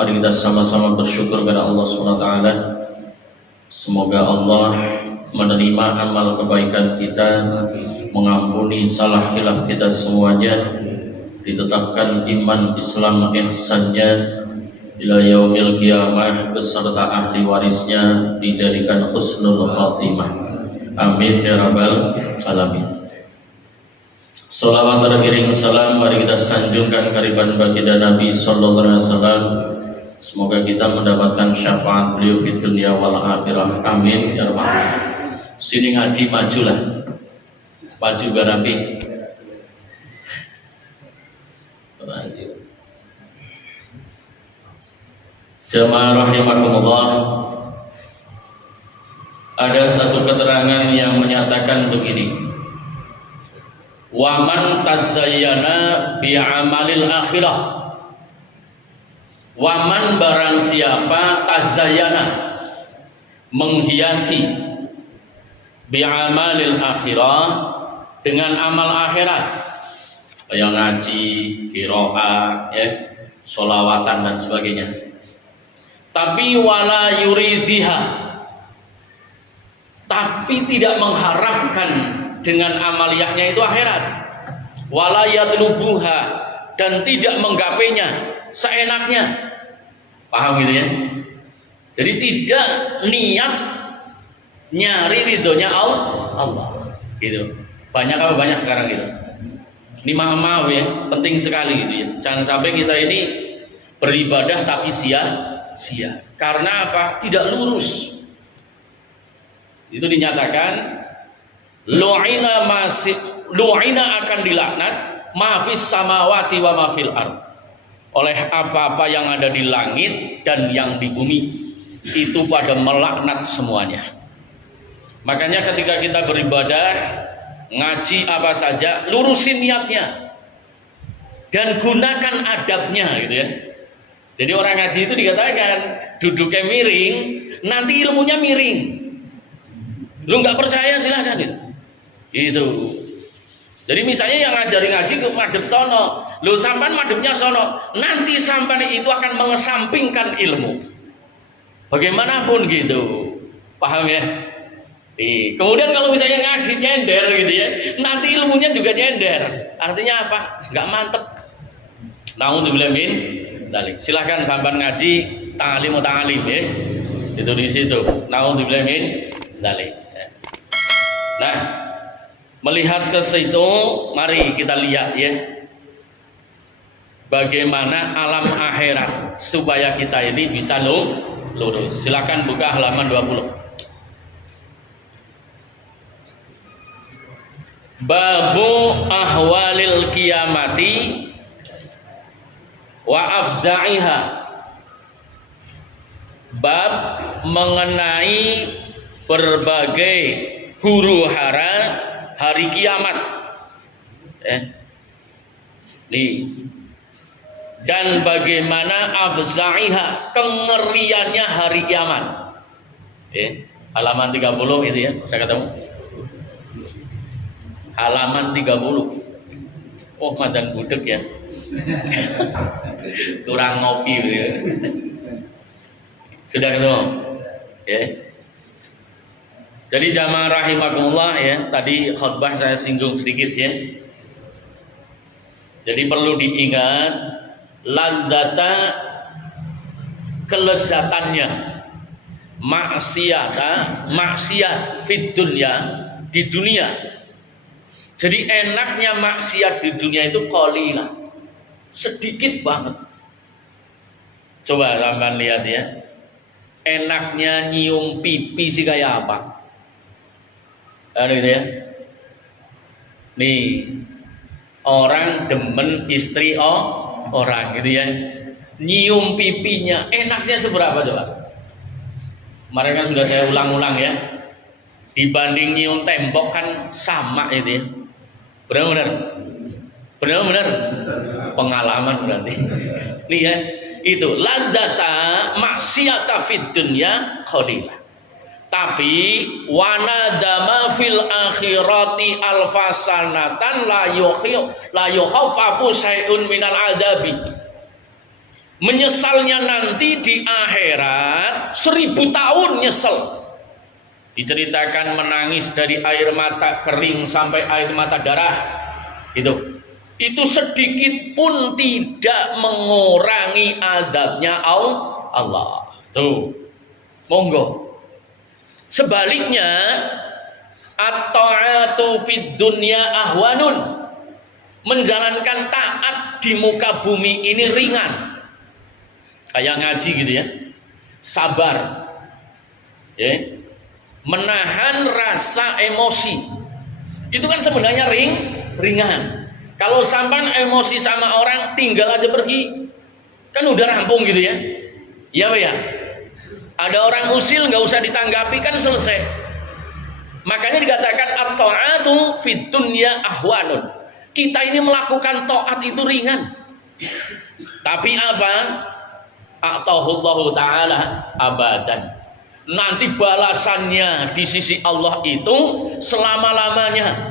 mari kita sama-sama bersyukur kepada Allah SWT. Semoga Allah menerima amal kebaikan kita, mengampuni salah khilaf kita semuanya, ditetapkan iman Islam ihsannya ila yaumil qiyamah beserta ahli warisnya, dijadikan husnul khatimah. Amin ya rabbal alamin. Salawat beriring salam mari kita sanjungkan kehadiran baginda Nabi sallallahu alaihi wasallam. Semoga kita mendapatkan syafaat beliau di dunia wal akhirah. Amin ya rabbal alamin. Sini ngaji majulah. Maju Nabi. Jamaah rahimakumullah. Ada satu keterangan yang menyatakan begini: waman tazayyana bi'amalil akhirah. Waman barang siapa tazayyana menghiasi bi'amalil akhirah dengan amal akhirat, kayak ngaji, qiraah, sholawatan dan sebagainya. Tapi wala yuridiha, tapi tidak mengharapkan dengan amaliyahnya itu akhirat. Wala yatlubuha, dan tidak menggapainya seenaknya. Paham gitu ya? Jadi tidak niat nyari ridhonya Allah. Gitu. Banyak apa banyak sekarang gitu. Ini maaf ya, penting sekali gitu ya. Jangan sampai kita ini beribadah tapi sia-sia. Karena apa? Tidak lurus. Itu dinyatakan lu'ina akan dilaknat mafis samawati wa mafil ard, oleh apa-apa yang ada di langit dan yang di bumi, itu pada melaknat semuanya. Makanya ketika kita beribadah, ngaji apa saja, lurusin niatnya dan gunakan adabnya gitu ya. Jadi orang ngaji itu dikatakan duduknya miring, nanti ilmunya miring. Lu nggak percaya silahkan itu. Jadi misalnya yang ngajari ngaji ke madhep sono, lu sampan madhepnya sono, nanti sampan itu akan mengesampingkan ilmu. Bagaimanapun gitu, paham ya? Kemudian kalau misalnya ngaji nyender gitu ya, nanti ilmunya juga nyender. Artinya apa? Nggak mantep. Naudzubillah min dzalik. Silahkan sampan ngaji ta'lim ya. Itu di situ. Naudzubillah min dzalik. Nah, melihat ke situ, mari kita lihat ya, bagaimana alam akhirat supaya kita ini bisa lurus. Silakan buka halaman 20. Babu ahwalil qiyamati wa afza'iha. Bab mengenai berbagai huru-hara hari kiamat. Dan bagaimana afza'iha, kengeriannya hari kiamat. Halaman 30 itu ya, sudah ketemu? Halaman 30. Oh, madan budek ya. Kurang ngopi ya. Sudah ketemu? Jadi jamaah rahimakumullah ya, tadi khutbah saya singgung sedikit ya. Jadi perlu diingat ladzata, kelezatannya maksiat fid dunya, di dunia. Jadi enaknya maksiat di dunia itu qalilah, sedikit banget. Coba sampean lihat ya, enaknya nyium pipi sih kayak apa? Gitu ya. Nih, orang demen istri orang gitu ya, nyium pipinya, enaknya seberapa coba? Kemarin kan sudah saya ulang-ulang ya, dibanding nyium tembok kan sama itu ya. Benar-benar pengalaman berarti. Nih ya, itu ladzata maksiata fid dunya qalilah. Tapi wanadama fil akhirati alfasanatan la yukhaffafu syai'un minal adabi. Menyesalnya nanti di akhirat 1000 tahun nyesel. Diceritakan menangis dari air mata kering sampai air mata darah. Itu sedikit pun tidak mengurangi azabnya Allah. Tuh. Monggo. Sebaliknya, at-ta'atu fid dunya ahwanun. Menjalankan taat di muka bumi ini ringan. Kayak ngaji gitu ya. Sabar. Ya. Menahan rasa emosi. Itu kan sebenarnya ringan. Kalau sampai emosi sama orang, tinggal aja pergi. Kan udah rampung gitu ya. Iya Pak ya. Ada orang usil nggak usah ditanggapi, kan selesai. Makanya dikatakan at-ta'atu fid dunya ahwanun. Kita ini melakukan taat itu ringan. Tapi apa? Atahullahu ta'ala abadan. Nanti balasannya di sisi Allah itu selama-lamanya.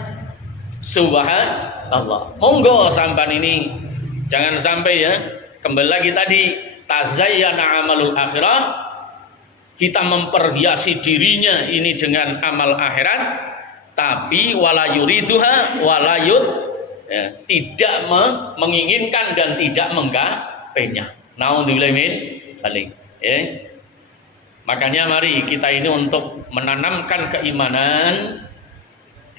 Subhanallah. Monggo sampan ini jangan sampai ya. Kembali lagi tadi, tazayyana amalul akhirah. Kita memperhiasi dirinya ini dengan amal akhirat, tapi wala yuriduha wala ya, tidak menginginkan dan tidak menggapainya. Naudzubillah min dzalik. Ya. Makanya mari kita ini untuk menanamkan keimanan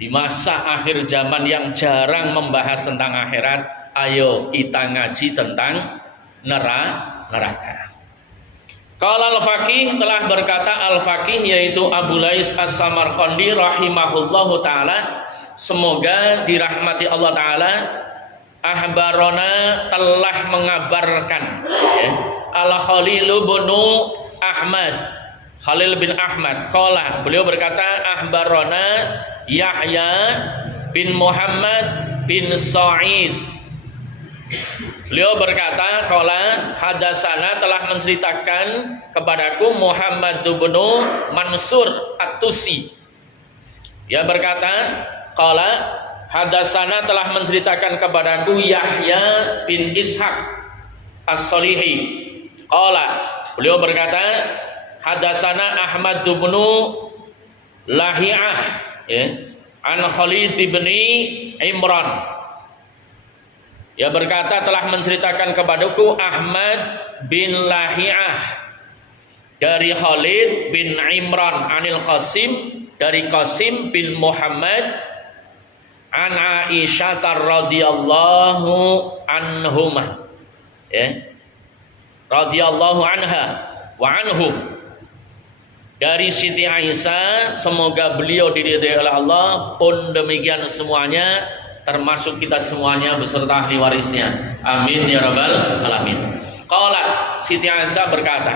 di masa akhir zaman yang jarang membahas tentang akhirat. Ayo kita ngaji tentang neraka. Qala al-faqih, telah berkata al-faqih yaitu Abu Lais As-Samarqandi rahimahullahu taala, semoga dirahmati Allah taala, ahbarona telah mengabarkan ya, Al-Khalil bin Ahmad, Khalil bin Ahmad qala, beliau berkata ahbarona Yahya bin Muhammad bin Sa'id. Beliau berkata qala hadasana, telah menceritakan kepadaku Muhammad bin Mansur At-Tusi. Dia berkata qala hadasana, telah menceritakan kepadaku Yahya bin Ishaq As-Solihi. Qala, beliau berkata hadasana Ahmad bin Lahiyah ya, an Khalid bin Imran. Ya berkata telah menceritakan kepadaku Ahmad bin Lahiyah dari Khalid bin Imran anil Qasim, dari Qasim bin Muhammad an Aisyah radhiyallahu anhumah ya, radhiyallahu anha wa anhum, dari Siti Aisyah, semoga beliau diridhai oleh Allah, pun demikian semuanya, termasuk kita semuanya beserta ahli warisnya. Amin ya rabbal alamin. Qala, Siti Aisyah berkata,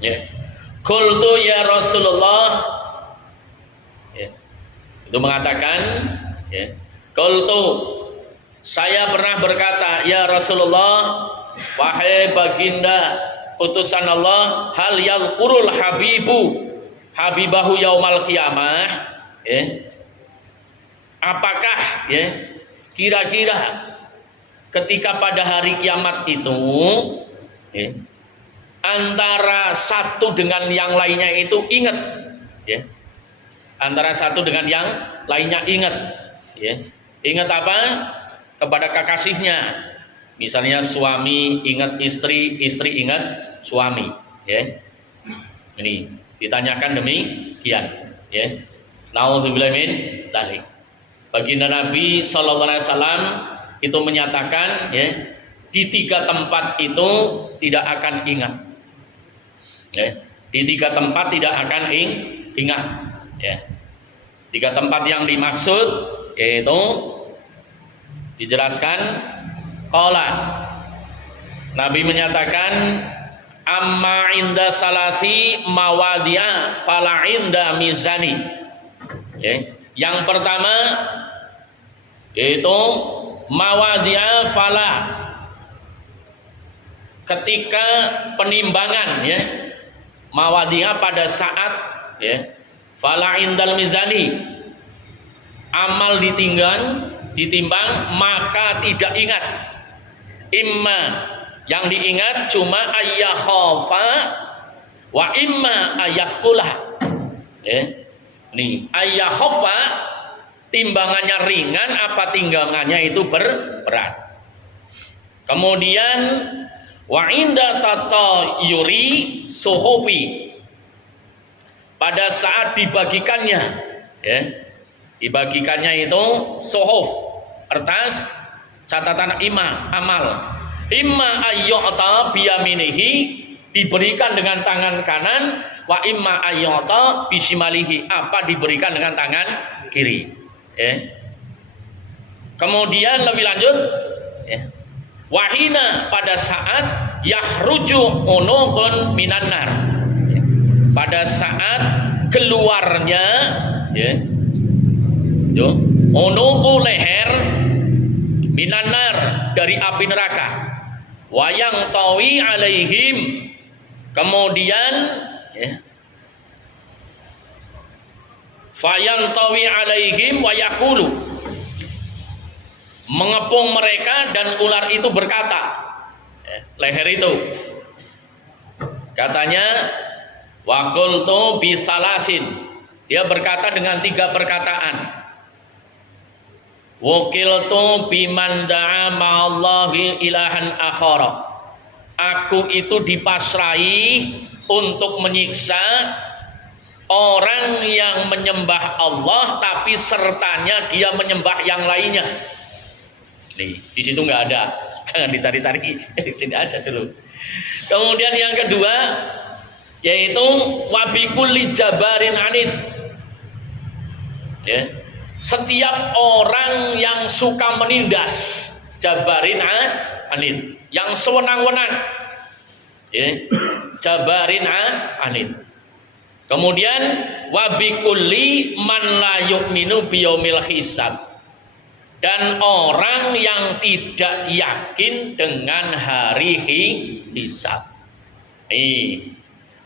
ya, qultu ya Rasulullah, ya, itu mengatakan, ya, qultu, saya pernah berkata, ya Rasulullah, wahai baginda utusan Allah, hal yalqurul habibahu yaumal qiyamah ya, apakah ya kira-kira ketika pada hari kiamat itu ya, antara satu dengan yang lainnya itu ingat ya, antara satu dengan yang lainnya ingat ya, ingat apa? Kepada kekasihnya. Misalnya suami ingat istri, istri ingat suami, ya. Ini ditanyakan demikian, ya. Naudzubillah min dzalik. Baginda Nabi sallallahu alaihi wasallam itu menyatakan, ya, di 3 tempat itu tidak akan ingat. Ya. Di 3 tempat tidak akan ingat, ya. 3 tempat yang dimaksud yaitu dijelaskan. Qala, Nabi menyatakan amma inda salasi mawadi'a fala inda mizani. Okay. Yang pertama yaitu mawadi'a fala, ketika penimbangan ya, mawadi'a pada saat ya, fala indal mizani, amal ditimbang maka tidak ingat. Imma Yang diingat cuma ayyakhafa wa imma ayathqulah. Nih, ayyakhafa timbangannya ringan apa timbangannya itu berat. Kemudian wa inda tatayuri suhufi, pada saat dibagikannya, dibagikannya itu suhuf, kertas catatan amal, imma ayyu'ta biyaminihi, diberikan dengan tangan kanan, wa imma ayyu'ta bisimalihi, apa diberikan dengan tangan kiri. Kemudian lebih lanjut, wahina, pada saat yahruju unuqun minan nar, pada saat keluarnya unuqu, leher, minan nar, dari api neraka, wayang tawi alaihim, kemudian fayang tawi alaihim wayakulu, mengepung mereka, dan ular itu berkata, leher itu katanya, waqultu bisalasin, dia berkata dengan 3 perkataan, wakiltu biman da'a ma'allahi ilahan akhara, aku itu dipasrai untuk menyiksa orang yang menyembah Allah tapi sertanya dia menyembah yang lainnya. Nih, di situ nggak ada, jangan dicari-cari, di sini aja dulu. Kemudian yang kedua yaitu wabikulli jabarin anid, setiap orang yang suka menindas, jabarin anid, yang sewenang-wenang, jabarin anid. Kemudian wabikulli man la yu'minu biyaumil hisab, dan orang yang tidak yakin dengan hari hisab.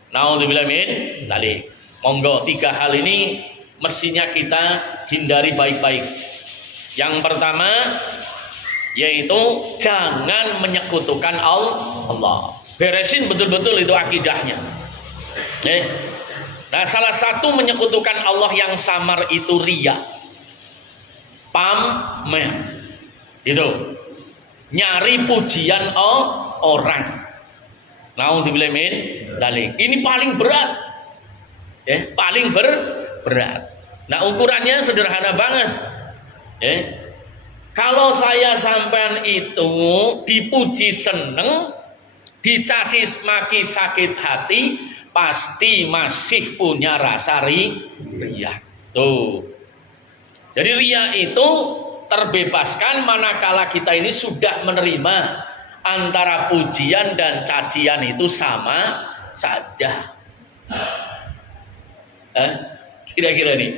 Naudzubillah min dzalik. Monggo 3 hal ini mestinya kita hindari baik-baik. Yang pertama yaitu jangan menyekutukan Allah. Beresin betul-betul itu akidahnya. Nah, salah satu menyekutukan Allah yang samar itu riya, pamer, itu nyari pujian orang. Naudzubillah min dzalik. Ini paling berat, paling berat. Nah, ukurannya sederhana banget. Kalau saya sampean itu dipuji seneng, dicaci maki sakit hati, pasti masih punya rasa riya. Tuh. Jadi riya itu terbebaskan manakala kita ini sudah menerima antara pujian dan cacian itu sama saja. Kira-kira nih.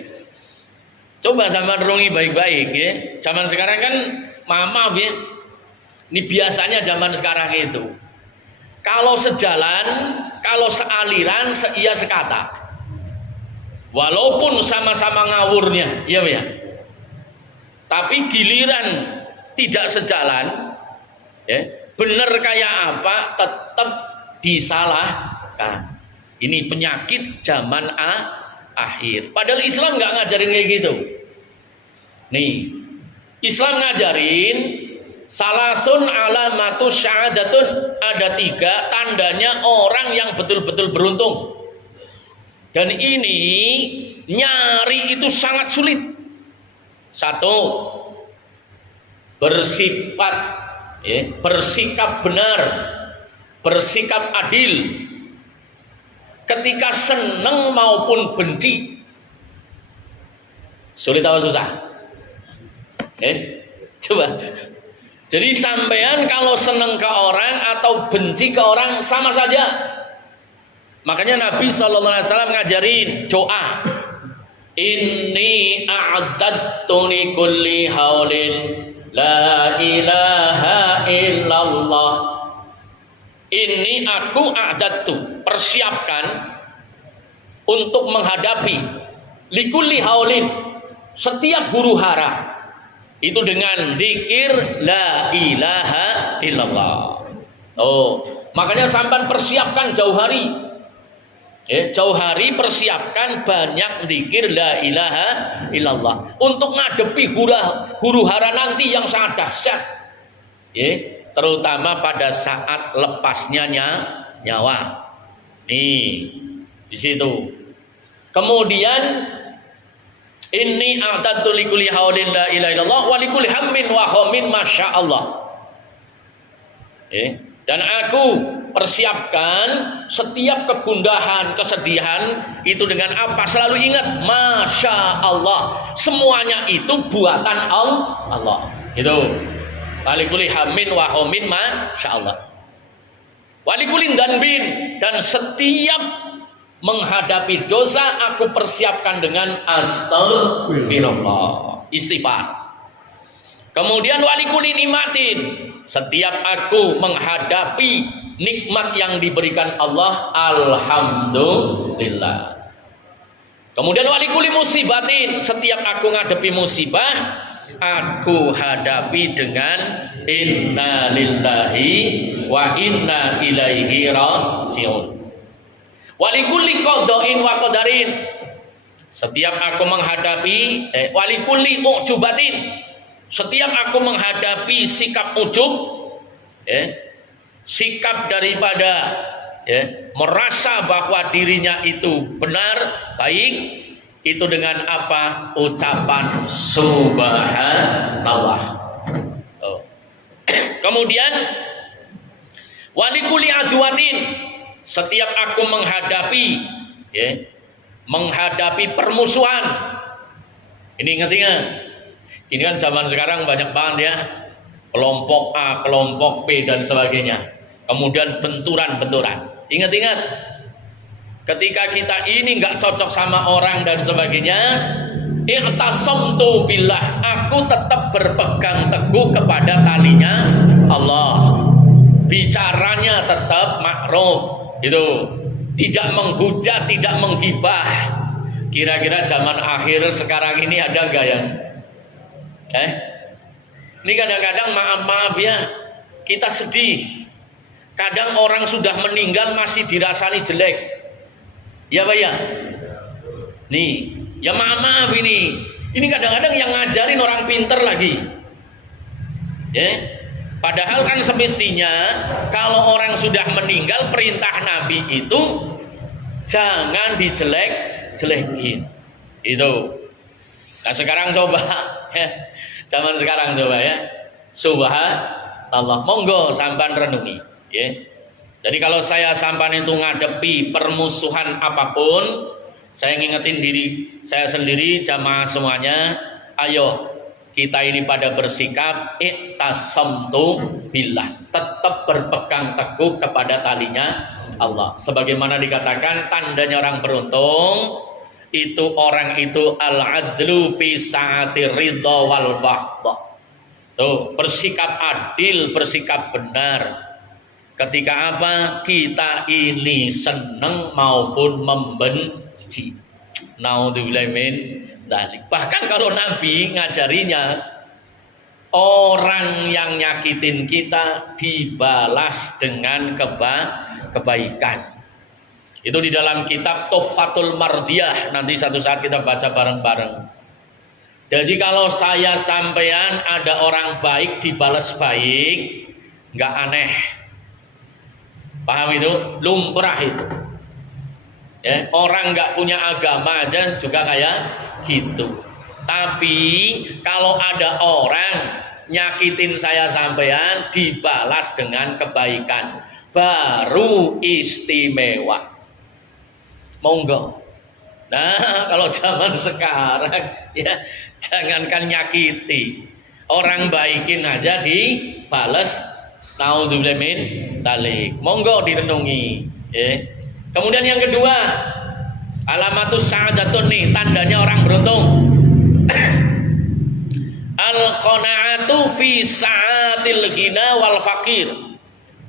Coba sama renungi baik-baik ya. Zaman sekarang kan maaf ya. Ini biasanya zaman sekarang itu. Kalau sejalan, kalau sealiran, seia sekata. Walaupun sama-sama ngawurnya, ya ya. Tapi giliran tidak sejalan, bener kayak apa tetap disalahkan. Ini penyakit zaman akhir. Padahal Islam nggak ngajarin kayak gitu. Nih, Islam ngajarin salasun alamatu syahadatun, ada 3 tandanya orang yang betul-betul beruntung. Dan ini nyari itu sangat sulit. 1, bersikap benar, bersikap adil ketika senang maupun benci. Sulit atau susah? Coba. Jadi sampean kalau senang ke orang atau benci ke orang sama saja. Makanya Nabi SAW ngajarin doa, inni a'dadtu li kulli haulin la ilaha illallah. Ini aku a'dadtu, persiapkan untuk menghadapi likulli haulin, setiap huru hara itu dengan zikir la ilaha illallah. Oh, makanya sampan persiapkan jauh hari. Jauh hari persiapkan banyak zikir la ilaha illallah untuk ngadepi huru hara nanti yang sangat dahsyat. Terutama pada saat lepasnya nyawa. Nih, di situ. Kemudian inni a'tadtu likulli haulin la ilaha illallah wa likulli hammin wa khamin masyaallah. Dan aku persiapkan setiap kegundahan, kesedihan itu dengan apa? Selalu ingat, Masya Allah, semuanya itu buatan Allah. Itu walikuli hamin wa homin Masya Allah. Walikulin danbin, dan setiap menghadapi dosa aku persiapkan dengan astagfirullah, istighfar. Kemudian walikuli nikmatin, setiap aku menghadapi nikmat yang diberikan Allah, alhamdulillah. Kemudian walikuli musibatin, setiap aku ngadepi musibah, aku hadapi dengan inna lillahi wa inna ilaihi rajiun. Walikuli qadain wa qadarin, setiap aku menghadapi walikuli ujubatin, setiap aku menghadapi sikap ujub, sikap daripada merasa bahwa dirinya itu benar, baik, itu dengan apa? Ucapan subhanallah. Kemudian walikuli adwatin, setiap aku menghadapi permusuhan. Ini ingat-ingat. Ini kan zaman sekarang banyak banget ya, kelompok A, kelompok B dan sebagainya. Kemudian benturan-benturan. Ingat-ingat, ketika kita ini nggak cocok sama orang dan sebagainya, i'tasamtu billah, aku tetap berpegang teguh kepada talinya Allah. Bicaranya tetap ma'ruf, itu tidak menghujat, tidak menggibah. Kira-kira zaman akhir sekarang ini ada nggak yang ini kadang-kadang maaf ya, kita sedih. Kadang orang sudah meninggal masih dirasani jelek. Ya Pak ya? Nih, ya maaf ini. Ini kadang-kadang yang ngajarin orang pinter lagi. Padahal kan semestinya kalau orang sudah meninggal, perintah Nabi itu jangan dijelek-jelekin. Itu. Nah sekarang coba zaman sekarang coba ya, subhanallah, monggo sampan renungi. Jadi kalau saya sampan itu ngadepi permusuhan apapun, saya ngingetin diri saya sendiri, jamaah semuanya, ayo kita ini pada bersikap i'tasamtu billah, tetap berpegang teguh kepada talinya Allah. Sebagaimana dikatakan tandanya orang beruntung itu orang itu al-adlu fi sa'ati ridha wal bahdah. Tuh, bersikap adil, bersikap benar. Ketika apa? Kita ini senang maupun membenci. Naudzubillah min dzalik. Bahkan kalau Nabi ngajarinya, orang yang nyakitin kita dibalas dengan kebaikan. Itu di dalam kitab Tuhfatul Mardiyah, nanti satu saat kita baca bareng-bareng. Jadi kalau saya sampean ada orang baik dibalas baik, nggak aneh. Paham itu? Lumrah itu. Orang nggak punya agama aja juga kayak gitu. Tapi kalau ada orang nyakitin saya sampean dibalas dengan kebaikan, baru istimewa. Monggo. Nah, kalau zaman sekarang ya jangankan nyakiti, orang baikin aja dibales. Naudzubillah min dzalik. Monggo direnungi. Kemudian yang kedua, alamatus sa'adatun nih, tandanya orang beruntung. Al-qanaatu fi sa'atil ghina wal fakir.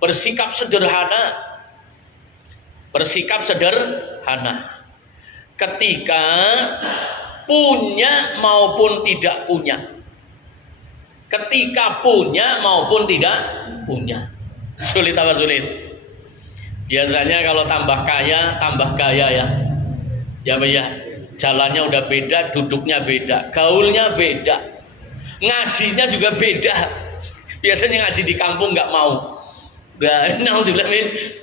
Bersikap sederhana. Bersikap sederhana. Ketika punya maupun tidak punya. Ketika punya maupun tidak punya. Sulit apa sulit? Biasanya kalau tambah kaya ya. Ya Pak ya. Jalannya udah beda, duduknya beda, gaulnya beda, ngajinya juga beda. Biasanya ngaji di kampung nggak mau. Nah,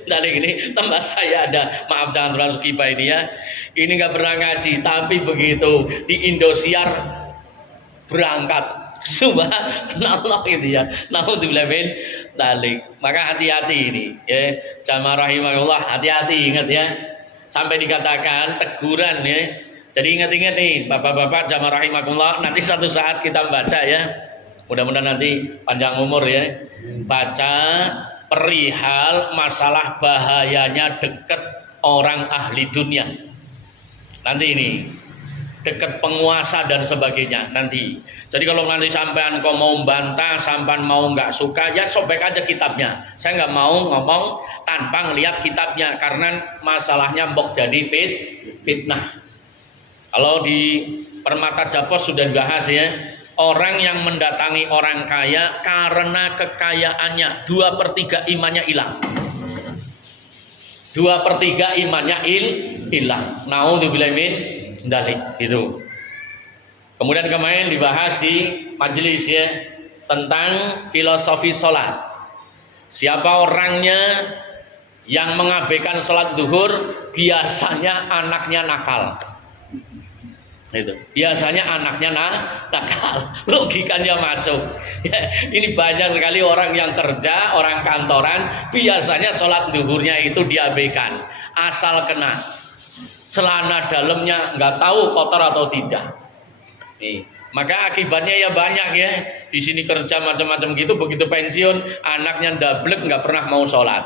dari ini tempat saya ada, maaf jangan terlalu skipah ini ya. Ini nggak pernah ngaji, tapi begitu di Indosiar berangkat, subhanallah gitu ya. Naudzubillah min dzalik. Maka hati-hati ini, ya. Jamaah rahimahullah, hati-hati ingat ya. Sampai dikatakan teguran ya. Jadi ingat-ingat nih, bapak-bapak jamaah rahimakumullah, nanti satu saat kita baca ya. Mudah-mudahan nanti panjang umur ya. Baca perihal masalah bahayanya deket orang ahli dunia. Nanti ini deket penguasa dan sebagainya nanti. Jadi kalau nanti sampean kau mau bantah, sampean mau nggak suka, ya sobek aja kitabnya. Saya nggak mau ngomong tanpa ngelihat kitabnya karena masalahnya mbok jadi fitnah. Kalau di Permata Japos sudah dibahas ya, orang yang mendatangi orang kaya karena kekayaannya 2/3 imannya hilang. 2/3 imannya hilang. Naudzubillah min dzalik itu. Kemudian kemarin dibahas di majelis ya tentang filosofi sholat. Siapa orangnya yang mengabaikan sholat duhur, biasanya anaknya nakal. Itu biasanya anaknya nakal, logikanya masuk ya, ini banyak sekali orang yang kerja, orang kantoran, biasanya sholat duhurnya itu diabaikan, asal kena celana dalamnya nggak tahu kotor atau tidak. Nih, maka akibatnya ya banyak ya, di sini kerja macam-macam gitu, begitu pensiun anaknya dablek, nggak pernah mau sholat,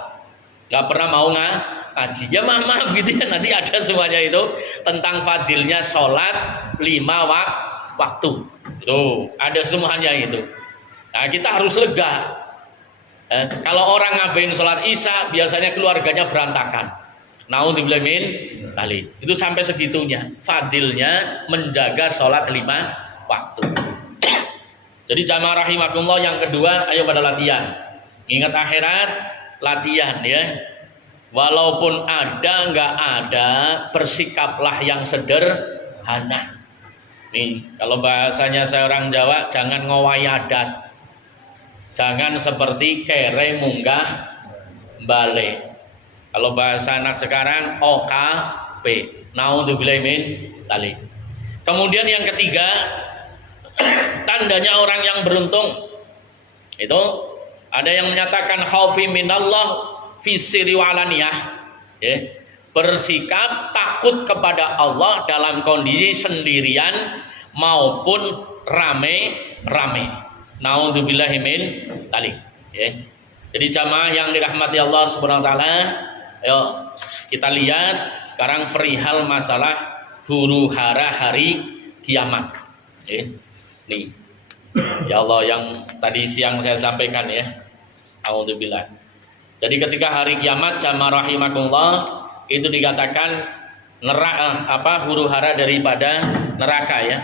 nggak pernah mau ngaji. Ya maaf gitu ya, nanti ada semuanya itu tentang fadilnya sholat 5 waktu. Tuh, ada semuanya itu. Nah, kita harus lega. Kalau orang ngabain sholat isya, biasanya keluarganya berantakan. Naudzubillah min dzalik. Itu sampai segitunya. Fadilnya menjaga sholat 5 waktu. Jadi jamaah rahimakumullah, yang kedua, ayo pada latihan. Ingat akhirat, latihan ya. Walaupun ada nggak ada, bersikaplah yang sederhana. Nih, kalau bahasanya seorang Jawa, jangan ngowai adat, jangan seperti kere munggah balik. Kalau bahasa anak sekarang OKB, naudzubillah min dzalik. Kemudian yang ketiga, tandanya orang yang beruntung itu ada yang menyatakan khaufi minallah fi sirri wa alaniyah, ya, bersikap takut kepada Allah dalam kondisi sendirian maupun rame-rame. Naudzubillahi min dzalik, ya. Jadi jamaah yang dirahmati Allah Subhanahu wa taala, ayo kita lihat sekarang perihal masalah huru-hara hari kiamat. Ya. Nih. Ya Allah, yang tadi siang saya sampaikan ya. Alhamdulillah. Jadi ketika hari kiamat jamaah rahimakumullah itu dikatakan neraka, huru-hara daripada neraka ya.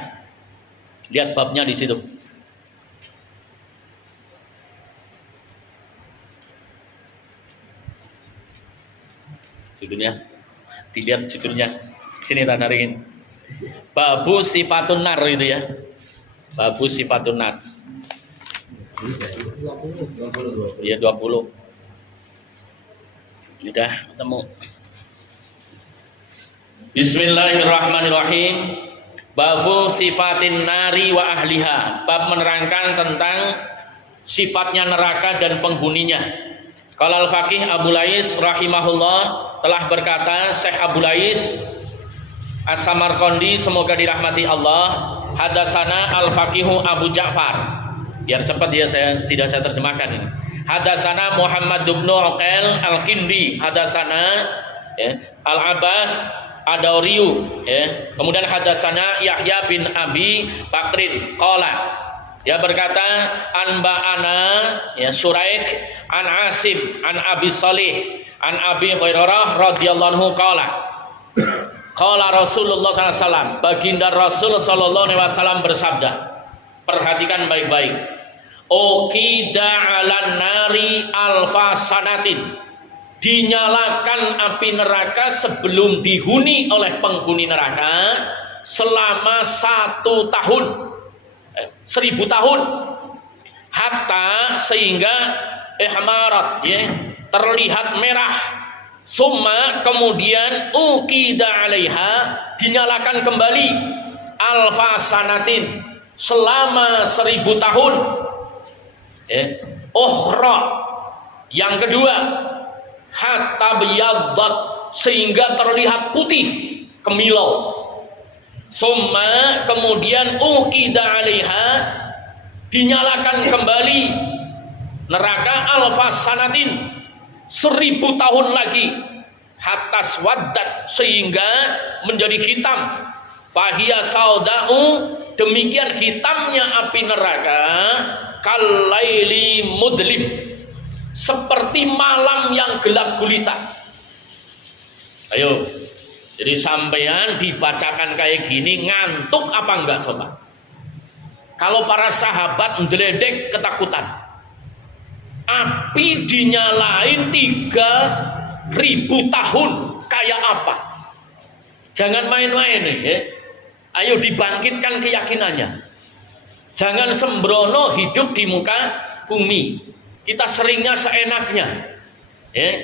Lihat babnya di situ. Judulnya, dilihat judulnya. Sini tak cariin. Babu sifatun nar itu ya. Babu sifatun nar. Iya 20. Sudah ketemu. Bismillahirrahmanirrahim. Babu sifatin nari wa ahliha. Bab menerangkan tentang sifatnya neraka dan penghuninya. Qala al-faqih Abu Lais rahimahullah telah berkata, Syekh Abu Lais As-Samarqandi semoga dirahmati Allah, hadatsana al-faqihu Abu Ja'far. Biar cepat ya, tidak saya terjemahkan ini. Hadatsana Muhammad bin Uqail Al-Kindi, hadatsana ya, Al-Abbas Ad-Dauriyu ya. Kemudian hadatsana Yahya bin Abi Bakrin qala, dia berkata anba'ana ya Suraik an Asim an Abi Salih an Abi Hurairah radhiyallahu anhu qala qala Rasulullah sallallahu alaihi wasallam, baginda Rasul sallallahu alaihi wasallam bersabda, perhatikan baik-baik, Uqida 'alan nari alfa sanatin, dinyalakan api neraka sebelum dihuni oleh penghuni neraka selama 1 tahun, 1000 tahun, hatta sehingga ihmarat, ya, terlihat merah. Summa kemudian uqida 'alaiha, dinyalakan kembali alfa sanatin selama 1000 tahun. Ukhra yang kedua, hatta biyaddat, sehingga terlihat putih kemilau. Summa kemudian uqida 'alaiha, dinyalakan kembali neraka alfa sanatin 1000 tahun lagi, hatta swaddat, sehingga menjadi hitam. Fahiya sauda'u, demikian hitamnya api neraka, kalaili mudlim, seperti malam yang gelap gulita. Ayo, jadi sampean dibacakan kayak gini ngantuk apa enggak coba? Kalau para sahabat ndeledek ketakutan, api dinyalain 3000 tahun, kayak apa? Jangan main-main ya. Ayo dibangkitkan keyakinannya. Jangan sembrono hidup di muka bumi. Kita seringnya seenaknya, ya.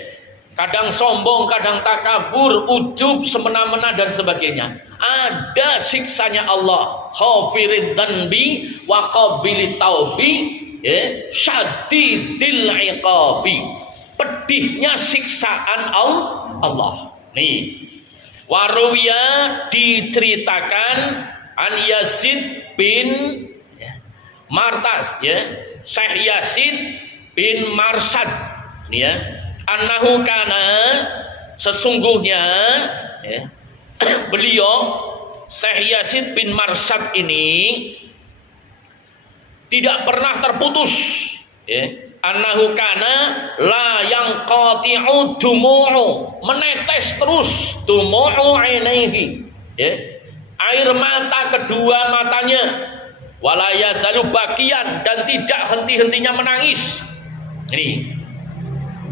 Kadang sombong, kadang takabur, ujub, semena-mena dan sebagainya. Ada siksanya Allah. Khafirid dhanbi wa qabilit taubi, ya, syadidil iqabi. Pedihnya siksaan Allah. Nih, waruwiya diceritakan an Yazid bin Martas, ya, Syekh Yazid bin Marsad, ya, annahu kana, sesungguhnya, ya, beliau Syekh Yazid bin Marsad ini tidak pernah terputus, ya, annahu kana la yang qati'u dumu'u, menetes terus dumu'u ainaihi, ya, air mata kedua matanya, wala yazalu bakian, dan tidak henti-hentinya menangis. Ini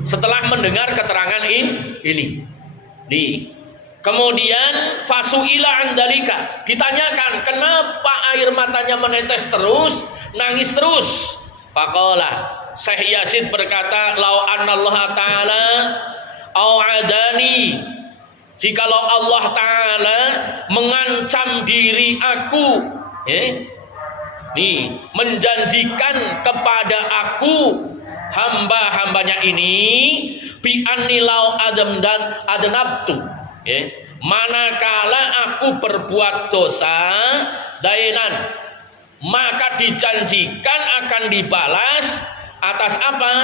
setelah mendengar keterangan ini. Nih, kemudian fasuila andalika, ditanyakan kenapa air matanya menetes terus, nangis terus. Faqala, Syekh Yazid berkata, lau anallaha ta'ala au'adani, jikalau Allah Ta'ala mengancam diri aku, nih, menjanjikan kepada aku hamba-hambanya ini, bi annilau adam dan adnabtu, manakala aku berbuat dosa, dainan, maka dijanjikan akan dibalas atas apa?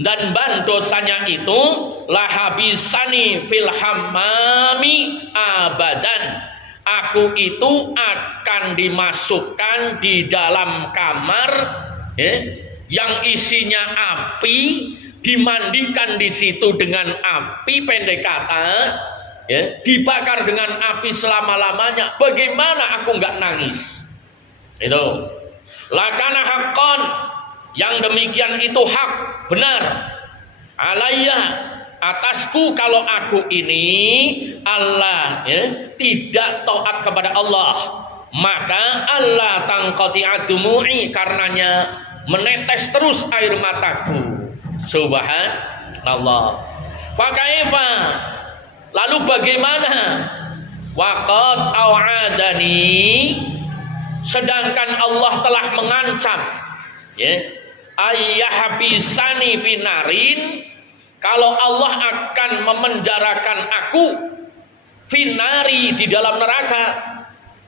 Dan ban dosanya itu lahabisani fil hammami abadan, aku itu akan dimasukkan di dalam kamar, yang isinya api, dimandikan di situ dengan api, pendek kata, dibakar dengan api selama-lamanya. Bagaimana aku nggak nangis? Itu lakana haqqan, yang demikian itu hak, benar, alayya, atasku, kalau aku ini Allah, tidak taat kepada Allah, maka Allah tangqati'ad dumu'i, karenanya menetes terus air mataku. Subhanallah. Fakaifa, lalu bagaimana? Waqad au'adani, sedangkan Allah telah mengancam, ayyahbisani finarin, kalau Allah akan memenjarakan aku finari, di dalam neraka.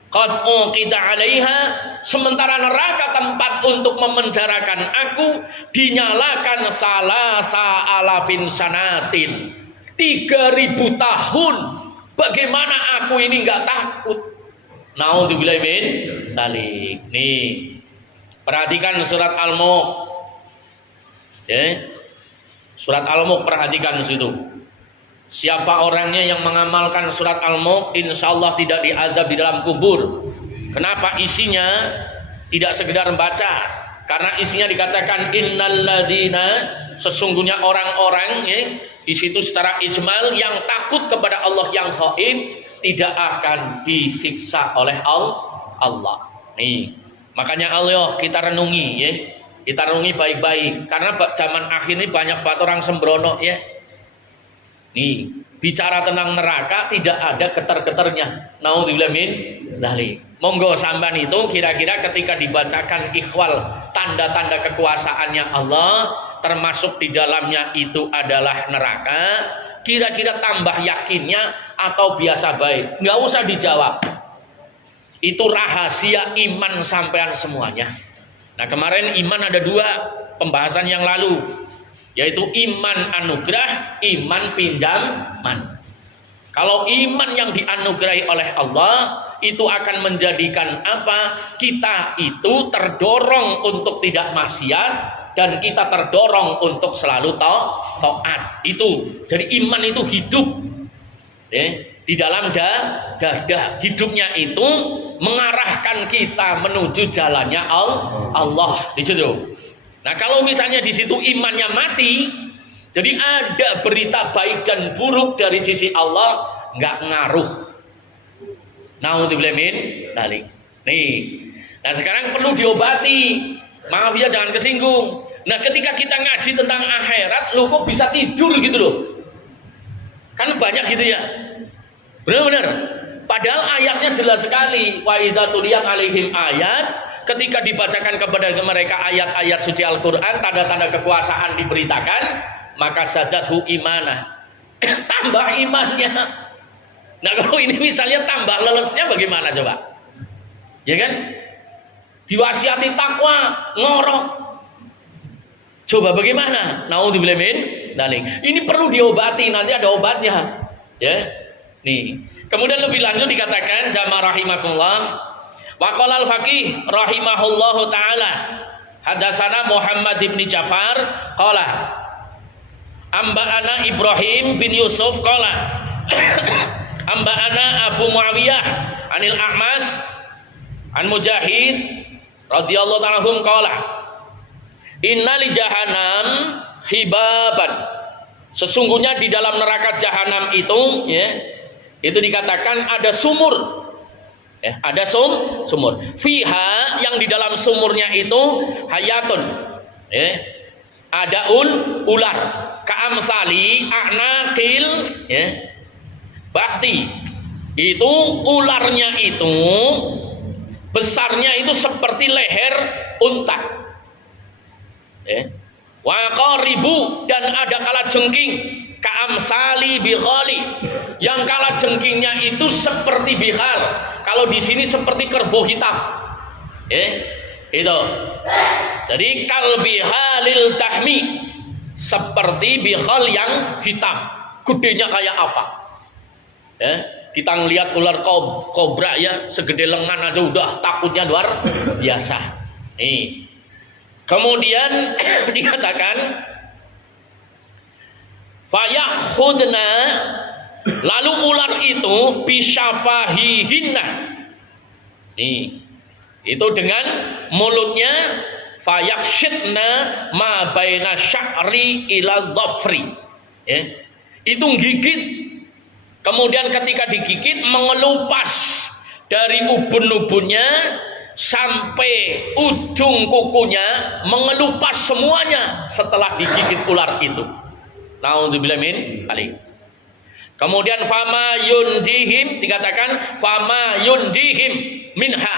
Qad uqida 'alaiha, sementara neraka tempat untuk memenjarakan aku dinyalakan salasa alafin sanatin, 3000 tahun. Bagaimana aku ini nggak takut? Naudzubillahi min dzalik. Nih, perhatikan surat Al-Mulk, surat Al-Mulk, perhatikan situ. Siapa orangnya yang mengamalkan surat Al-Mulk, insya Allah tidak diazab di dalam kubur. Kenapa? Isinya tidak sekedar baca, Karena isinya dikatakan innalladzina, sesungguhnya orang-orang ya, di situ secara ijmal yang takut kepada Allah yang gaib tidak akan disiksa oleh Allah. Nih, makanya Allah kita renungi ya. Kita renungi baik-baik karena zaman akhir ini banyak banget orang sembrono ya. Nih, bicara tentang neraka tidak ada getar-getarnya. Naudzubillah min dzalik. Monggo sampean itu kira-kira ketika dibacakan ikhwal tanda-tanda kekuasaannya Allah, termasuk di dalamnya itu adalah neraka, kira-kira tambah yakinnya atau biasa baik? Nggak usah dijawab. Itu rahasia iman sampean semuanya. Nah, kemarin iman ada dua pembahasan yang lalu, yaitu iman anugerah, iman pinjaman. Kalau iman yang dianugerahi oleh Allah itu akan menjadikan apa? Kita itu terdorong untuk tidak maksiat dan kita terdorong untuk selalu taat. Itu. Jadi iman itu hidup. Di dalam dada hidupnya itu mengarahkan kita menuju jalannya Allah. Di situ. Nah, kalau misalnya di situ imannya mati, jadi ada berita baik dan buruk dari sisi Allah nggak ngaruh. Naudzubillah min dzalik. Nih. Nah, sekarang perlu diobati. Maaf ya, jangan kesinggung. Nah, ketika kita ngaji tentang akhirat, lo kok bisa tidur gitu loh? Kan banyak gitu ya. Benar-benar. Padahal ayatnya jelas sekali. Wa idza tuliyat alaihim ayat, ketika dibacakan kepada mereka ayat-ayat suci Al-Qur'an, tanda-tanda kekuasaan diberitakan, maka sadathu imanah. Tambah imannya. Nah, kalau ini misalnya tambah lelesnya bagaimana coba? Ya kan? Diwasiati takwa, ngorok. Coba bagaimana? Naudzubillah min dzalik. Ini perlu diobati, nanti ada obatnya. Ya. Nih. Kemudian lebih lanjut dikatakan jamaah rahimakumullah, wa qala al-faqih rahimahullahu taala, hadatsana Muhammad bin Ja'far qala amba'ana Ibrahim bin Yusuf qala amba'ana Abu Muawiyah anil A'mas an Mujahid radhiyallahu ta'ala anhum qala inna li jahannam hibaban, sesungguhnya di dalam neraka jahanam itu ya, itu dikatakan ada sumur. Ada sumur. Fiha, yang di dalam sumurnya itu hayatun. Ada ular. Ka'amsali a'naqil bakti. Itu ularnya itu besarnya itu seperti leher unta. Wa qaribu, dan ada kalajengking ka'amsali bighali, yang kalajengkingnya itu seperti bihal. Kalau di sini seperti kerbau hitam. Itu. Jadi kalbihalil tahmi, seperti bihal yang hitam. Gedenya kayak apa? Kita ngelihat ular kobra ya, segede lengan aja udah takutnya luar biasa. Nih. Kemudian dikatakan fayakhudna, lalu ular itu bisyafahihinna. Nih, itu dengan mulutnya fayakshidna ma baina sya'ri ila dhafri. Itu gigit. Kemudian ketika digigit mengelupas dari ubun-ubunnya sampai ujung kukunya, mengelupas semuanya setelah digigit ular itu. Naudzubillah min dzalik. Kemudian fama yundihim, dikatakan fama yundihim minha,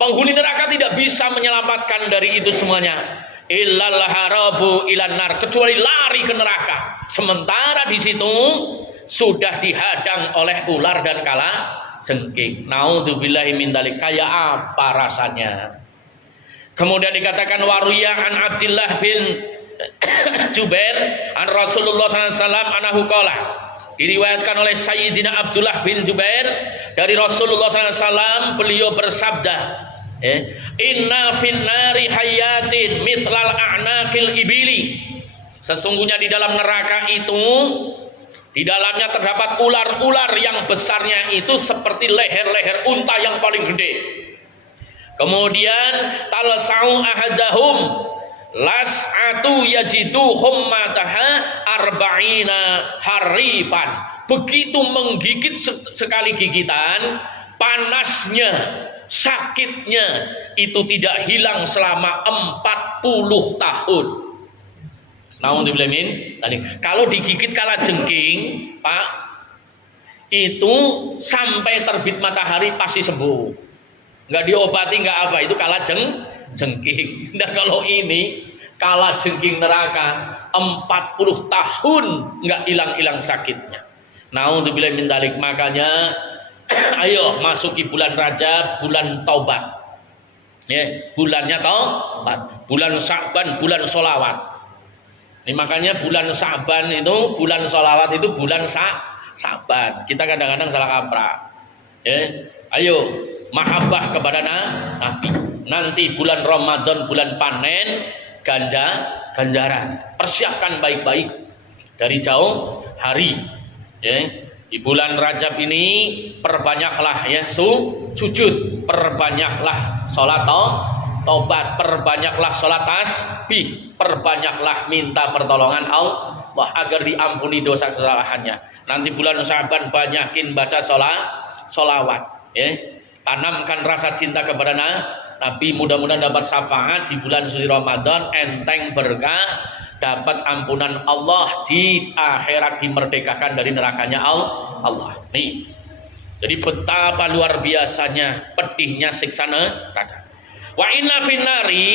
penghuni neraka tidak bisa menyelamatkan dari itu semuanya, illal harabu ilan nar, kecuali lari ke neraka. Sementara di situ sudah dihadang oleh ular dan kalajengking. Naudzubillahi min dzalik. Kayak apa rasanya? Kemudian dikatakan waruya an Abdullah bin Jubair an Rasulullah SAW anahu qala, diriwayatkan oleh Sayyidina Abdullah bin Jubair dari Rasulullah SAW, beliau bersabda, inna finnari hayatin mislal a'naqil ibili, sesungguhnya di dalam neraka itu, di dalamnya terdapat ular-ular yang besarnya itu seperti leher-leher unta yang paling gede. Kemudian talasau ahadahum las'atu yajidu hummataha arba'ina harifan. Begitu menggigit sekali gigitan, panasnya, sakitnya itu tidak hilang selama 40 tahun. Nauzubillah min dzalik. Kalau digigit kala jengking, Pak, itu sampai terbit matahari pasti sembuh. Enggak diobati, enggak apa, itu kala jengking. Nah, kalau ini kala jengking neraka 40 tahun enggak hilang-hilang sakitnya. Nauzubillah min dzalik. Makanya ayo masuki bulan Rajab, bulan taubat. Ya, bulannya taubat, bulan Sya'ban, bulan sholawat. Ini makanya bulan Sya'ban itu, bulan sholawat itu bulan Sya'ban. Kita kadang-kadang salah kaprah. Ya, ayo mahabbah kepada Nabi. Nanti bulan Ramadan, bulan panen, ganjaran. Persiapkan baik-baik dari jauh hari. Ya, di bulan Rajab ini perbanyaklah ya sujud, perbanyaklah sholat taubat, perbanyaklah sholat tasbih, perbanyaklah minta pertolongan Allah agar diampuni dosa kesalahannya. Nanti bulan Sya'ban banyakin baca sholawat, ya. Tanamkan rasa cinta kepada Nabi, mudah-mudahan dapat syafaat di bulan suci Ramadan, enteng berkah, dapat ampunan Allah di akhirat, dimerdekakan dari nerakanya Allah. Nih, jadi betapa luar biasanya pedihnya siksa neraka. Wa inna finnari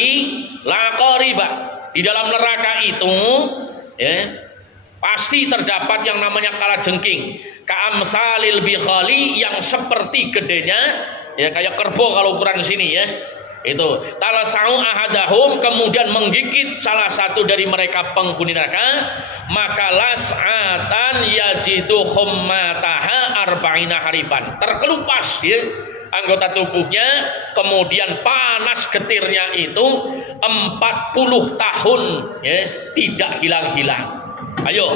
laqariba. Di dalam neraka itu, ya, pasti terdapat yang namanya kalajengking, ka'amsalil bikhali, yang seperti gedenya, ya, kayak kerbau kalau ukuran sini, ya. Itu talasau ahadahum, kemudian menggigit salah satu dari mereka penghuni neraka, maka las'atan yajidu hummataha arba'ina harifan, terkelupas, ya, anggota tubuhnya, kemudian panas getirnya itu 40 tahun, ya, tidak hilang-hilang. Ayo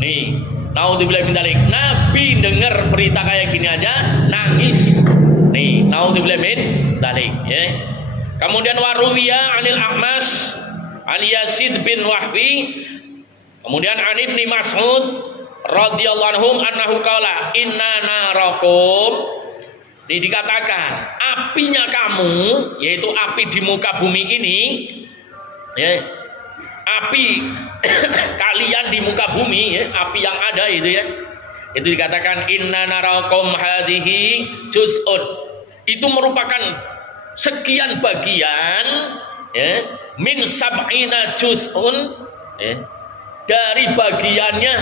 nih, naudzubillah min dzalik. Nabi dengar berita kayak gini aja nangis nih, naudzubillah min dzalik, ya. Kemudian waruwiya anil A'mas an Yazid bin Wahbi, kemudian an Ibni Mas'ud radhiyallahu anhum annahu qala inna narakum, ini dikatakan apinya kamu, yaitu api di muka bumi ini, ya, api kalian di muka bumi, ya, api yang ada itu, ya, itu dikatakan inna narakum hadhihi juz'un, itu merupakan sekian bagian, ya, min sab'ina juz'un, ya, dari bagiannya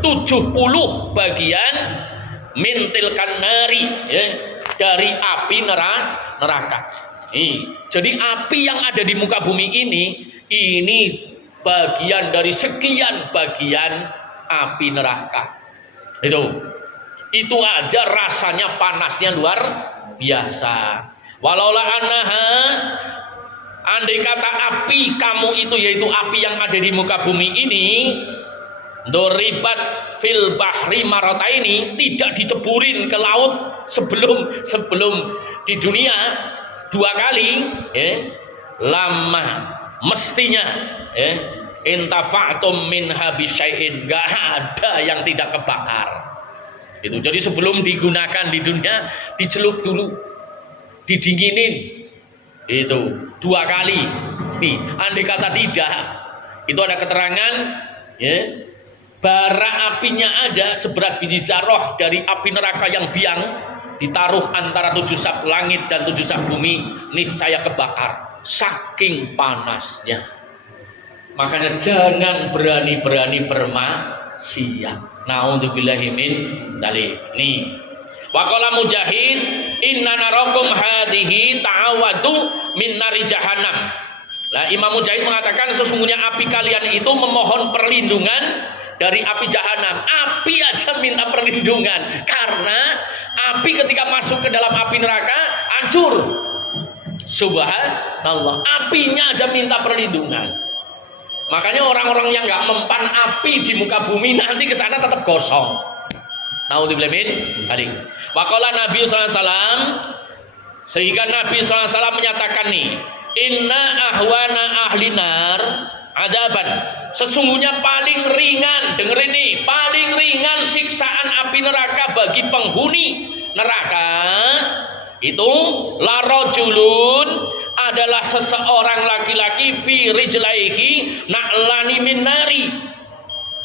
70 bagian, min tilkan nari, ya, dari api neraka. Jadi api yang ada di muka bumi ini bagian dari sekian bagian api neraka. Itu aja rasanya panasnya luar biasa. Walaula annaha, andai kata api kamu itu, yaitu api yang ada di muka bumi ini, doribat fil bahri marataini, tidak diceburin ke laut sebelum di dunia 2 kali, ya, lama mestinya, ya, intafa'tum minha bisyai'in, gak ada yang tidak kebakar. Itu jadi sebelum digunakan di dunia dicelup dulu, didinginin, itu 2 kali. Nih, andai kata tidak, itu ada keterangan, ya, bara apinya aja seberat biji zarah dari api neraka yang biang, ditaruh antara 7 sab langit dan 7 sab bumi, niscaya kebakar, saking panasnya. Makanya jangan berani-berani bermaksiat. Nauzubillahi min dzalik. Nih, waqala Mujahid inna narakum hadhihi ta'awadu min nari jahannam. Nah, Imam Mujahid mengatakan sesungguhnya api kalian itu memohon perlindungan dari api jahanam. Api aja minta perlindungan, karena api ketika masuk ke dalam api neraka hancur. Subhanallah, apinya aja minta perlindungan. Makanya orang-orang yang nggak mempan api di muka bumi nanti ke sana tetap gosong. Naudzubillah min dzalik. Waqala Nabi sallallahu alaihi wasallam, Sehingga Nabi SAW menyatakan nih, inna ahwana ahlinar adaban, sesungguhnya paling ringan, dengerin nih, paling ringan siksaan api neraka bagi penghuni neraka itu la rajulun, adalah seseorang laki-laki fi rijlaihi na'lani min nari,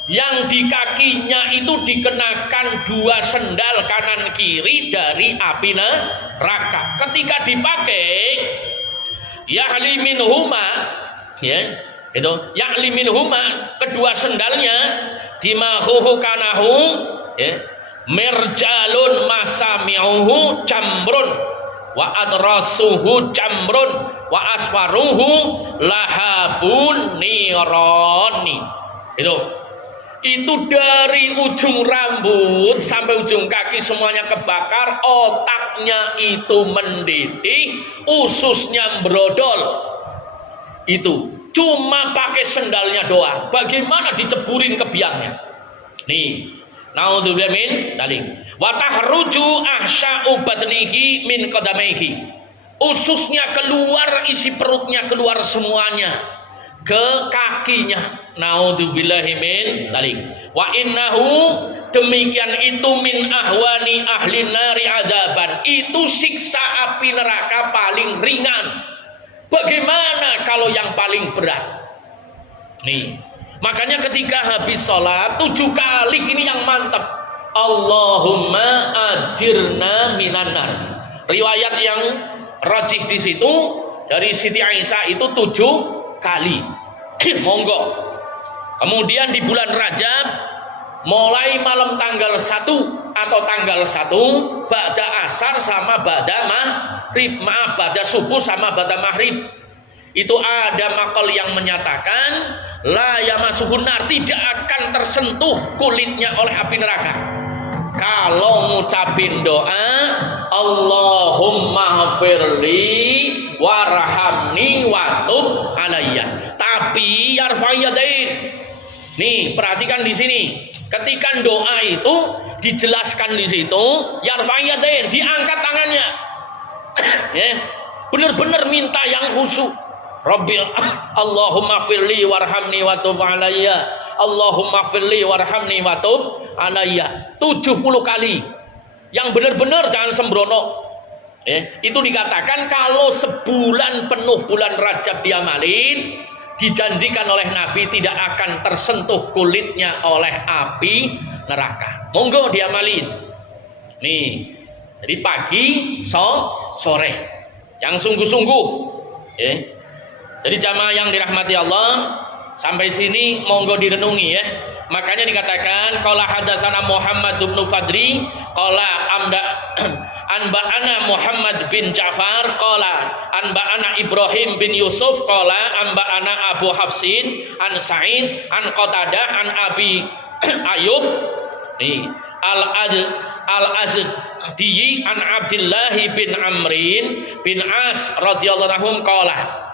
yang di kakinya itu dikenakan 2 sendal kanan kiri dari api neraka. Ketika dipakai ya'li minhuma, ya itu ya'li minhuma, kedua sendalnya dimahuhu kanahu, ya, mirjalun masami'uhu jamrun wa adrasuhu jamrun wa aswaruhu lahabun nirani. Itu dari ujung rambut sampai ujung kaki semuanya kebakar, otaknya itu mendidih, ususnya brodol. Itu cuma pakai sendalnya doang. Bagaimana diteburin ke biangnya? Nih, naudzubillah min dzalik. Wa tahruju ahsya'u batnihi min qadamaihi. Ususnya keluar, isi perutnya keluar semuanya ke kakinya. Naudzubillahi min dzalik. Wa innahu, demikian itu min ahwani ahli nari adaban, itu siksa api neraka paling ringan. Bagaimana kalau yang paling berat? Nih, makanya ketika habis sholat 7 kali ini yang mantap, Allahumma ajirna minan nar. Riwayat yang rajih di situ dari Siti Aisyah itu 7 kali. Monggo. Kemudian di bulan Rajab, mulai malam tanggal 1 atau tanggal 1, ba'da asar sama ba'da maghrib, ba'da subuh sama ba'da maghrib, itu ada makal yang menyatakan la yamasuhun nar, tidak akan tersentuh kulitnya oleh api neraka kalau ngucapin doa Allahumma firli warhamni watub alayya. Tapi yarfa'iyadain, nih perhatikan di sini, ketika doa itu dijelaskan di situ, yarfa'iyadain, diangkat tangannya, ya, benar-benar minta yang khusyuk. Rabbil Allahumma firli warhamni watub alayya, Allahumma firli warhamni watub alayya 70 kali, yang benar-benar jangan sembrono. Itu dikatakan kalau sebulan penuh bulan Rajab diamalin, dijanjikan oleh Nabi tidak akan tersentuh kulitnya oleh api neraka. Monggo diamalin. Nih, jadi pagi, sore, yang sungguh-sungguh. Jadi jamaah yang dirahmati Allah, sampai sini monggo direnungi ya. Makanya dikatakan qala hadatsana Muhammad bin Fadri qala anba'ana Muhammad bin Ja'far qala anba'ana Ibrahim bin Yusuf qala anba'ana Abu Hafsin an Sa'id an Qatadah an Abi Ayub nih al-Azdi an Abdullah bin Amrin bin As radhiyallahu anhum qala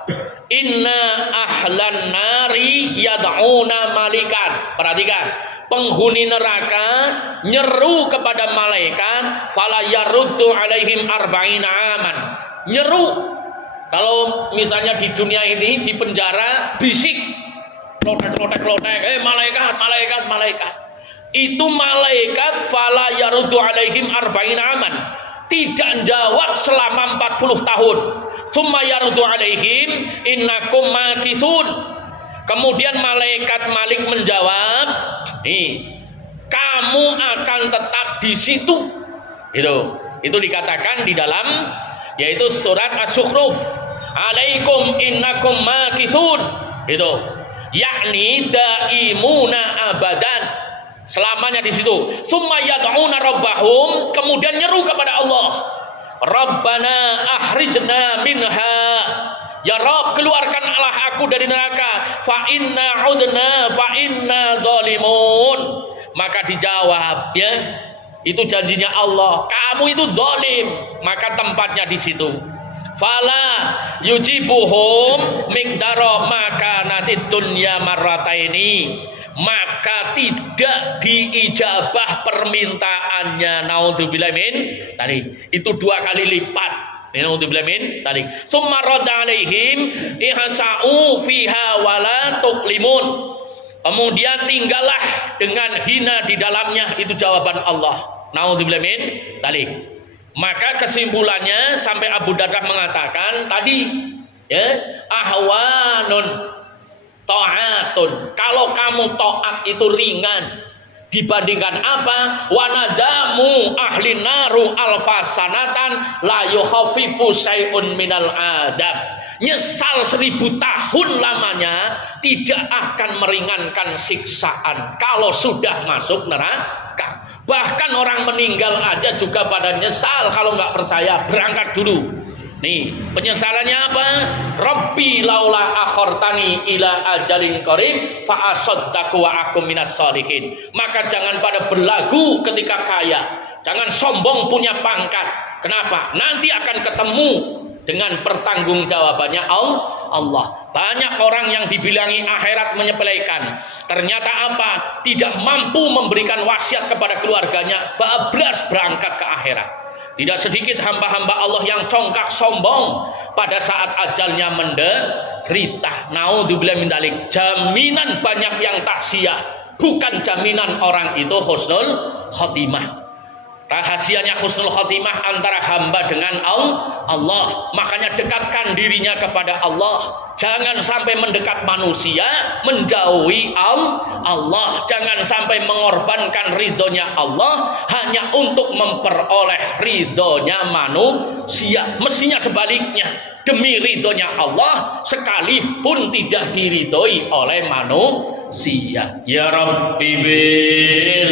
inna ahlan nari yad'una malikan. Perhatikan, penghuni neraka nyeru kepada malaikat, fala yaruddu alaihim arba'ina aman. Nyeru, kalau misalnya di dunia ini di penjara bisik, lotek, malaikat. Itu malaikat fala yaruddu alaihim arba'ina aman, tidak jawab selama 40 tahun. Summa yaruddu alaihim innakum makisun. Kemudian malaikat Malik menjawab, nih, kamu akan tetap di situ. Itu dikatakan di dalam yaitu surat As-Sukhruf, alaikum innakum makisun. Yakni daimuna abadan, selamanya di situ. Summa yad'una rabbahum, kemudian nyeru kepada Allah, Rabbana akhrijna minha, ya Rabb, keluarkanlah aku dari neraka. Fa inna udna fa inna zalimun. Maka dijawab, ya, itu janjinya Allah, kamu itu zalim, maka tempatnya di situ. Fala yujibuhum miqdara maka nanti dunya marrataini, maka tidak diijabah permintaannya. Naudzubillah min tadi itu 2 kali lipat. Naudzubillah min dzalik. Tsumma radda alaihim ihsa'u fiha wala tuqlimun. Kemudian tinggallah dengan hina di dalamnya, itu jawaban Allah. Naudzubillah min dzalik. Maka kesimpulannya sampai Abu Darda mengatakan tadi, ya, ahwanun ta'atun. Kalau kamu taat itu ringan dibandingkan apa? Wanadamu ahli naru alfasanatan la yukhaffifu syai'un minal adab. Nyesal 1000 tahun lamanya tidak akan meringankan siksaan kalau sudah masuk neraka. Bahkan orang meninggal aja juga pada nyesal. Kalau nggak percaya, berangkat dulu. Nih, penyesalannya apa? Rabbi laula akhartani ila ajalin qarib fa asaddaqu wa akum minas sholihin. Maka jangan pada berlagu ketika kaya. Jangan sombong punya pangkat. Kenapa? Nanti akan ketemu dengan pertanggungjawabannya Allah. Banyak orang yang dibilangi akhirat menyepelekan. Ternyata apa? Tidak mampu memberikan wasiat kepada keluarganya. Bablas berangkat ke akhirat. Tidak sedikit hamba-hamba Allah yang congkak sombong pada saat ajalnya menderita. Naudzubillah min dzalik. Jaminan banyak yang tak sia, bukan jaminan orang itu husnul khotimah. Rahasianya husnul khotimah antara hamba dengan Allah. Makanya dekatkan dirinya kepada Allah. Jangan sampai mendekat manusia, menjauhi Allah. Jangan sampai mengorbankan ridhonya Allah hanya untuk memperoleh ridhonya manusia. Mestinya sebaliknya, demi ridhonya Allah sekalipun tidak diridhoi oleh manusia. Ya Rabbi bil